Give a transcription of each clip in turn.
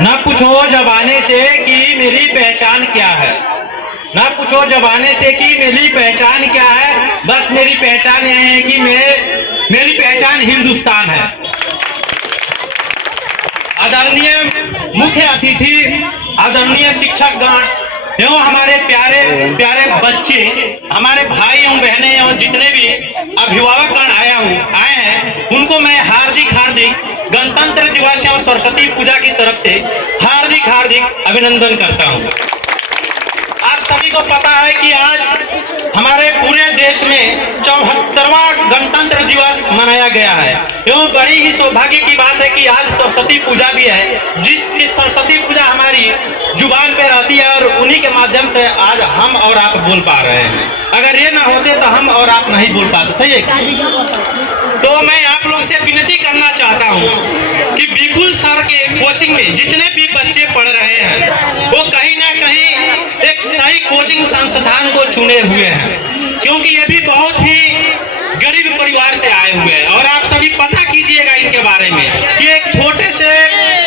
ना पूछो जमाने से कि मेरी पहचान क्या है, ना पूछो जमाने से कि मेरी पहचान क्या है, बस मेरी पहचान यह है कि मेरी पहचान हिंदुस्तान है। आदरणीय मुख्य अतिथि, आदरणीय शिक्षकगण एवं हमारे प्यारे प्यारे बच्चे, हमारे भाई एवं बहनें एवं जितने भी अभिभावकगण आए हैं, उनको मैं हार्दिक गणतंत्र दिवस एवं सरस्वती पूजा की तरफ से हार्दिक अभिनंदन करता हूं। आप सभी को पता है कि आज हमारे पूरे देश में 74वां गणतंत्र दिवस मनाया गया है एवं बड़ी ही सौभाग्य की बात है कि आज सरस्वती पूजा भी है, जिसकी सरस्वती पूजा हमारी जुबान पे रहती है और उन्हीं के माध्यम से आज हम और आप बोल पा रहे हैं। अगर ये ना होते तो हम और आप नहीं बोल पाते। सही है। तो मैं आप लोग से विनती करना चाहता हूं कि विपुल सर के कोचिंग में जितने भी बच्चे पढ़ रहे हैं वो कहीं ना कहीं एक सही कोचिंग संस्थान को चुने हुए हैं, क्योंकि ये भी बहुत ही गरीब परिवार से आए हुए हैं। और आप सभी पता कीजिएगा इनके बारे में कि एक छोटे से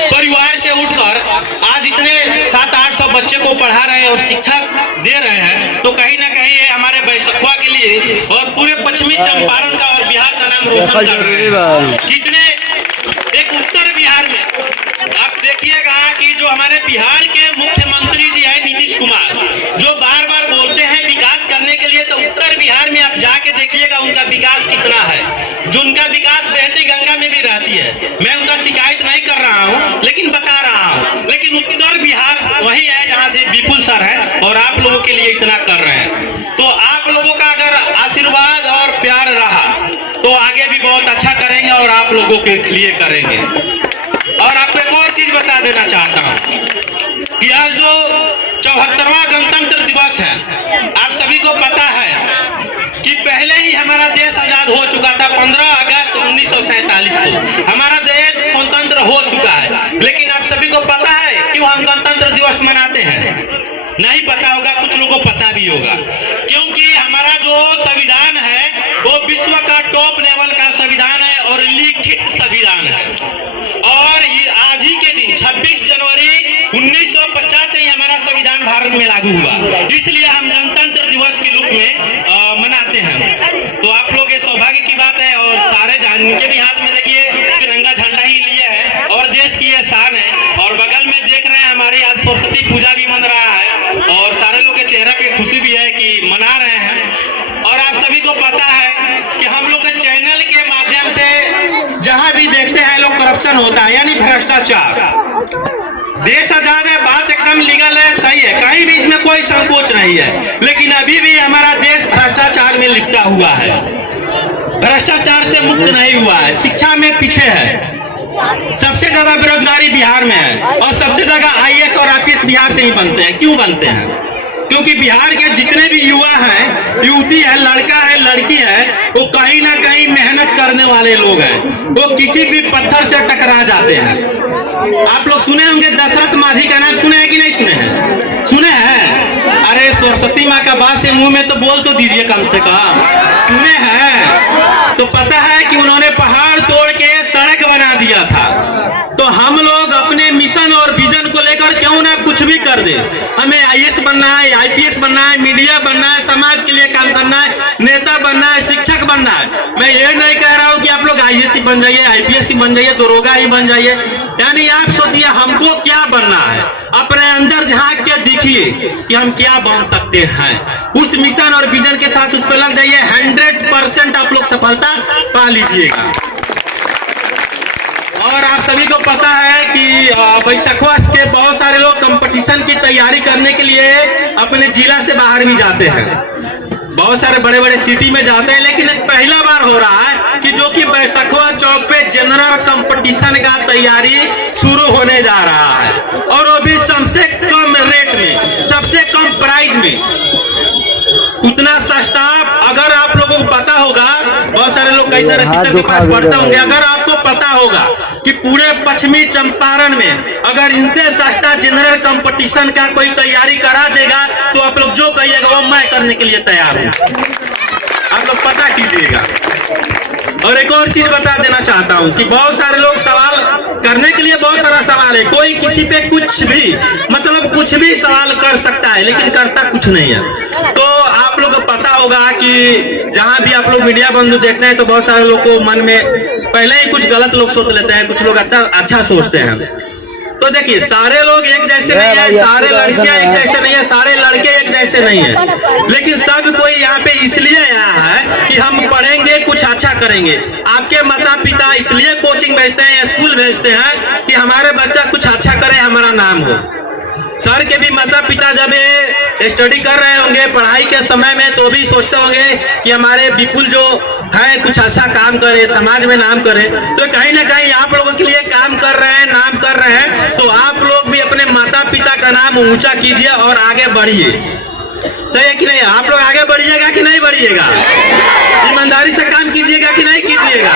परिवार से उठकर आज इतने 700-800 बच्चे को पढ़ा रहे हैं और शिक्षा दे रहे हैं, तो कहीं ना कहीं ये हमारे बैसखवा के लिए और पूरे पश्चिमी चंपारण का और बिहार का नाम रोशन कर रहे हैं। कितने एक उत्तर बिहार में आप देखिएगा कि जो हमारे बिहार के मुख्यमंत्री जी है नीतीश कुमार, जो बार बार बोलते हैं विकास करने के लिए, तो उत्तर बिहार में आप जाके देखिएगा उनका विकास कितना है। जो उनका विकास बहती गंगा में भी रहती है। मैं उनका शिकायत नहीं कर रहा हूं, लेकिन बता रहा हूं। लेकिन उत्तर बिहार वही है जहां से विपुल सर है और आप लोगों के लिए इतना कर रहे हैं। तो आप लोगों का अगर आशीर्वाद और प्यार रहा तो आगे भी बहुत अच्छा करेंगे और आप लोगों के लिए करेंगे। और आपको एक और चीज बता देना चाहता हूं कि आज जो 74वां गणतंत्र दिवस है, आप सभी को पता है कि पहले ही हमारा देश आजाद हो चुका था। 15 अगस्त 1947 को हमारा देश स्वतंत्र हो चुका है। लेकिन आप सभी को पता है क्यों हम गणतंत्र दिवस मनाते हैं? नहीं पता होगा, कुछ लोगों को पता भी होगा। क्योंकि हमारा जो संविधान है वो विश्व का टॉप लेवल का संविधान है और लिखित संविधान है। और ये आज ही के दिन 26 जनवरी 1950 से ही हमारा संविधान भारत में लागू हुआ, इसलिए हम गणतंत्र दिवस के रूप में मनाते हैं। तो आप लोग ये सौभाग्य की बात है। और सारे इनके भी हाथ में देखिए तिरंगा झंडा ही लिए है और देश की ये शान है। और बगल में देख रहे हैं हमारी आज सरस्वती पूजा भी मन रहा है और सारे लोग के चेहरे पे खुशी भी है कि मना रहे हैं। और आप सभी को पता है कि हम लोग के चैनल के माध्यम से जहां भी देखते हैं लोग करप्शन होता है, यानी भ्रष्टाचार। देश आजाद है, बात एकदम लीगल है, सही है, कहीं भी इसमें कोई संकोच नहीं है। लेकिन अभी भी हमारा देश भ्रष्टाचार में लिपटा हुआ है, भ्रष्टाचार से मुक्त नहीं हुआ है, शिक्षा में पीछे है। सबसे ज्यादा बेरोजगारी बिहार में है और सबसे ज्यादा आईएएस और आईपीएस बिहार से ही बनते हैं। क्यों बनते हैं? क्योंकि बिहार के जितने भी युवा हैं, युवती है, लड़का है, लड़की है, वो कहीं ना कहीं मेहनत करने वाले लोग हैं। वो किसी भी पत्थर से टकरा जाते हैं। आप लोग सुने होंगे दशरथ माझी का नाम, सुने हैं कि नहीं सुने हैं? सुने हैं? अरे सरस्वती माँ का बात से मुंह में तो बोल तो दीजिए कम से कम। सुने हैं? तो पता है कि उन्होंने पहाड़ तोड़ के सड़क बना दिया था। तो हम लोग अपने मिशन और विजन को लेकर क्यों ना कुछ भी कर दे। हमें आईएएस बनना है, आईपीएस बनना है, मीडिया बनना है, समाज के लिए काम करना है, नेता बनना है, शिक्षक बनना है। मैं ये नहीं कह रहा हूँ कि आप लोग आईएएस ही बन जाइए, आईपीएस ही बन जाइए, दरोगा ही बन जाइए। यानी आप सोचिए हमको क्या बनना है, अपने अंदर झांक के देखिए कि हम क्या बन सकते हैं। उस मिशन और विजन के साथ उस पर लग जाइए, 100% आप लोग सफलता पा लीजिएगा। और आप सभी को पता है कि बैसखवा के बहुत सारे लोग कंपटीशन की तैयारी करने के लिए अपने जिला से बाहर भी जाते हैं, बहुत सारे बड़े बड़े सिटी में जाते हैं। लेकिन पहला बार हो रहा है कि जो कि बैसखवा चौक पे जनरल कंपटीशन का तैयारी शुरू होने जा रहा है, और वो भी सबसे कम रेट में, सबसे कम प्राइस में, उतना सस्ता। अगर आप लोगों को पता होगा, बहुत सारे लोग कई सारे टीचर के पास पढ़ते होंगे, अगर आपको पता होगा कि पूरे पश्चिमी चंपारण में अगर इनसे सस्ता जनरल कंपटीशन का कोई तैयारी करा देगा तो आप लोग जो कहिएगा वो मैं करने के लिए तैयार हूं। आप लोग पता कीजिएगा। और एक और चीज बता देना चाहता हूँ कि बहुत सारे लोग सवाल करने के लिए बहुत सारा सवाल है, कोई किसी पे कुछ भी मतलब कुछ भी सवाल कर सकता है लेकिन करता कुछ नहीं है। तो आप लोग को पता होगा कि जहाँ भी आप लोग मीडिया बंधु देखते हैं तो बहुत सारे लोग को मन में पहले ही कुछ गलत लोग सोच लेते हैं, कुछ लोग अच्छा सोचते हैं। तो देखिए सारे लोग एक जैसे नहीं है, सारे लड़कियां एक जैसे नहीं है, सारे लड़के एक जैसे नहीं है, लेकिन सब कोई यहाँ पे इसलिए आया है कि हम पढ़ेंगे कुछ अच्छा करेंगे। आपके माता पिता इसलिए कोचिंग भेजते हैं, स्कूल भेजते हैं कि हमारे बच्चा कुछ अच्छा करे, हमारा नाम हो। सर के भी माता पिता जब स्टडी कर रहे होंगे पढ़ाई के समय में तो भी सोचते होंगे कि हमारे विपुल जो है कुछ अच्छा काम करे, समाज में नाम करे। तो कहीं ना कहीं आप लोगों के लिए काम कर रहे हैं, नाम कर रहे हैं, तो आप लोग भी अपने माता पिता का नाम ऊंचा कीजिए और आगे बढ़िए। सही है कि नहीं? आप लोग आगे बढ़िएगा कि नहीं बढ़िएगा? ईमानदारी से काम कीजिएगा कि नहीं कीजिएगा?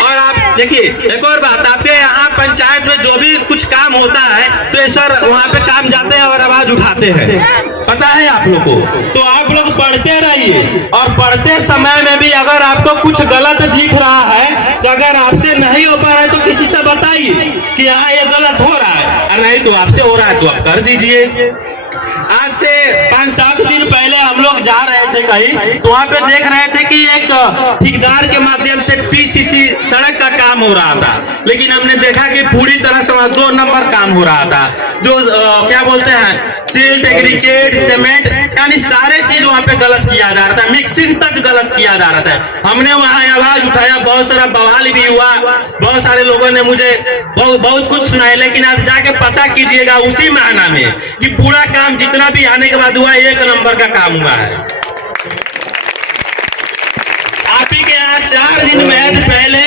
और आप देखिए एक और बात, आपके यहाँ पंचायत में जो भी कुछ काम होता है तो सर वहाँ पे काम जाते हैं और आवाज उठाते हैं, पता है आप लोग को। तो आप लोग पढ़ते रहिए और पढ़ते समय में भी अगर आपको कुछ गलत दिख रहा है तो अगर आपसे नहीं हो पा रहा है तो किसी से बताइए कि हाँ ये गलत हो रहा है, और नहीं तो आपसे हो रहा है तो आप कर दीजिए। आज से 5-7 दिन पहले हम लोग जा रहे थे कहीं, तो वहाँ पे देख रहे थे कि एक ठेकेदार के माध्यम से पीसीसी सड़क का काम हो रहा था, लेकिन हमने देखा कि पूरी तरह से वहाँ 2 नंबर काम हो रहा था। जो क्या बोलते हैं सील्ट, एग्रीगेट, सीमेंट, यानी सारे चीज वहाँ पे गलत किया जा रहा था, मिक्सिंग तक गलत किया जा रहा था। हमने वहाँ आवाज उठाया, बहुत सारा बवाल भी हुआ, बहुत सारे लोगों ने मुझे बहुत कुछ सुनाया, लेकिन आज जाके पता कीजिएगा उसी महीना में कि पूरा काम जितना भी आने के बाद हुआ 1 नंबर का काम हुआ है। आप ही के यहाँ 4 दिन मैच पहले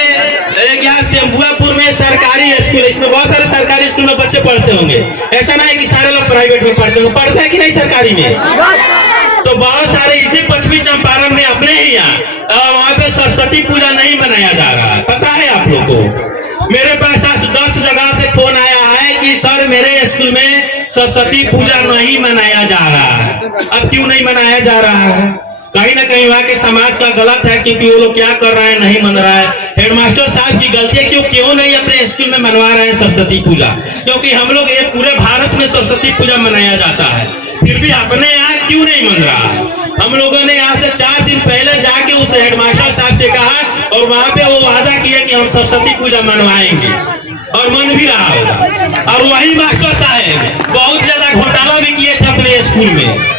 एक यहाँ शंभुआपुर में सरकारी स्कूल है, इसमें बहुत सारे सरकारी स्कूल में बच्चे पढ़ते होंगे, ऐसा ना है कि सारे लोग प्राइवेट में पढ़ते होंगे, पढ़ते हैं कि नहीं सरकारी में? तो बहुत सारे इसी पश्चिमी चंपारण में अपने ही यहाँ वहाँ पे सरस्वती पूजा नहीं मनाया जा रहा है, पता है आप लोग को? मेरे पास आज 10 जगह से फोन आया है कि सर मेरे स्कूल में सरस्वती पूजा नहीं मनाया जा रहा है। अब क्यों नहीं मनाया जा रहा है? कहीं ना कहीं वहाँ के समाज का गलत है, क्योंकि वो लोग क्या कर रहे हैं नहीं मन रहा है। हेडमास्टर साहब की गलती है, क्यों नहीं अपने स्कूल में मनवा रहे हैं सरस्वती पूजा? क्योंकि हम लोग ये पूरे भारत में सरस्वती पूजा मनाया जाता है, फिर भी अपने यहाँ क्यों नहीं मन रहा है? हम लोगों ने यहाँ से 4 दिन पहले जाके उस हेडमास्टर साहब से कहा और वहाँ पे वो वादा किया कि हम सरस्वती पूजा मनवाएंगे, और मन भी रहा होगा। और वही मास्टर साहब बहुत ज्यादा घोटाला भी किए थे अपने स्कूल में।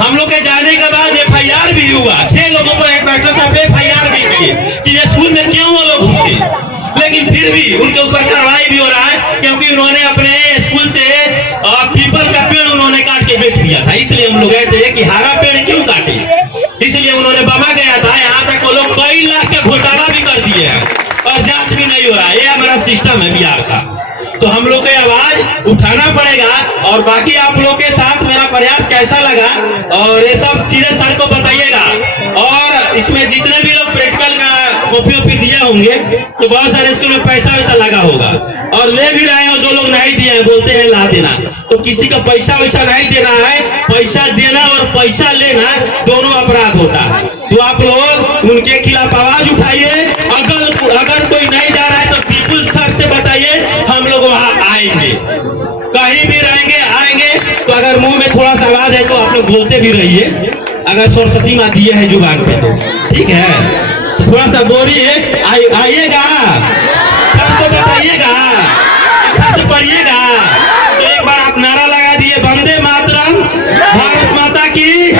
हम लोग के जाने के बाद FIR भी हुआ, 6 लोगों पर हेडमास्टर साहब FIR भी किए कि स्कूल में क्यों वो लोग घुसे, लेकिन फिर भी उनके ऊपर कार्रवाई भी हो रहा है, क्योंकि उन्होंने अपने स्कूल से पीपल का पेड़ उन्होंने काट के बेच दिया था। इसलिए हम लोग गए थे कि हरा पेड़ क्यों काटे, इसलिए उन्होंने बमा गया था। यहाँ तक वो लोग कई लाख के घोटाला भी कर दिए हैं और जांच भी नहीं हो रहा है। ये हमारा सिस्टम है बिहार का, तो हम लोग को आवाज उठाना पड़ेगा। और बाकी आप लोग के साथ मेरा प्रयास कैसा लगा और ये सब सीधे सर को बताइएगा। और इसमें जितने भी लोग प्रैक्टिकल का कॉपी दिए होंगे तो बहुत सारे स्कूल में पैसा वैसा लगा होगा और ले भी रहे हो, जो लोग नहीं दिए हैं बोलते हैं ला देना। तो किसी का पैसा वैसा नहीं देना है, पैसा देना और पैसा लेना दोनों अपराध होता है। तो आप लोग उनके खिलाफ आवाज उठाइए। अगर कोई नहीं जा रहा है तो पीपुल सर से बताइए, हम लोग वहां आएंगे, कहीं भी रहेंगे आएंगे। तो अगर मुंह में थोड़ा सा आवाज है तो आप लोग बोलते भी रहिए, अगर सरस्वती माँ दिए है जुबान पे तो ठीक है। तो थोड़ा सा बोलिए, आइएगा, सबको बताइएगा, अच्छा से पढ़िएगा। तो एक बार आप नारा लगा दिए, वंदे मातरम, भारत माता की